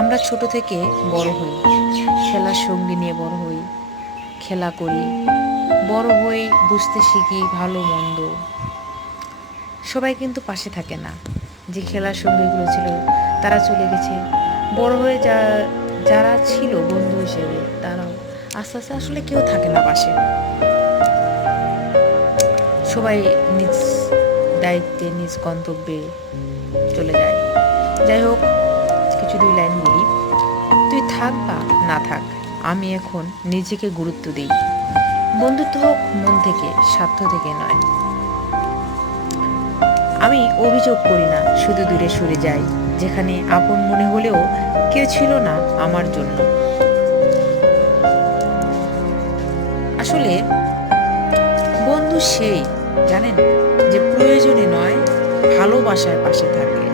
আমরা ছোট থেকে বড় হই, খেলার সঙ্গী নিয়ে বড় হই, খেলা করি, বড় হই, বুঝতে শিখি ভালো মন্দ। সবাই কিন্তু পাশে থাকে না। যে খেলার সঙ্গীগুলো ছিল তারা চলে গেছে, বড় হয়ে যারা ছিল বন্ধু হিসেবে তারাও আস্তে আস্তে আসলে কেউ থাকে না পাশে। সবাই নিজ দায়িত্বে নিজ গন্তব্যে চলে যায়। যাই হোক, কিছু দুই লাইন বলি। তুই থাক বা না থাক, আমি এখন নিজেকে গুরুত্ব দিই। বন্ধুত্ব হোক মন থেকে, স্বার্থ থেকে নয়। আমি অভিযোগ করি না, শুধু দূরে সরে যাই, যেখানে আপন মনে হলেও কেউ ছিল না আমার জন্য। আসলে বন্ধু সেই, জানেন, যে প্রয়োজনে নয়, ভালোবাসায় পাশে থাকে।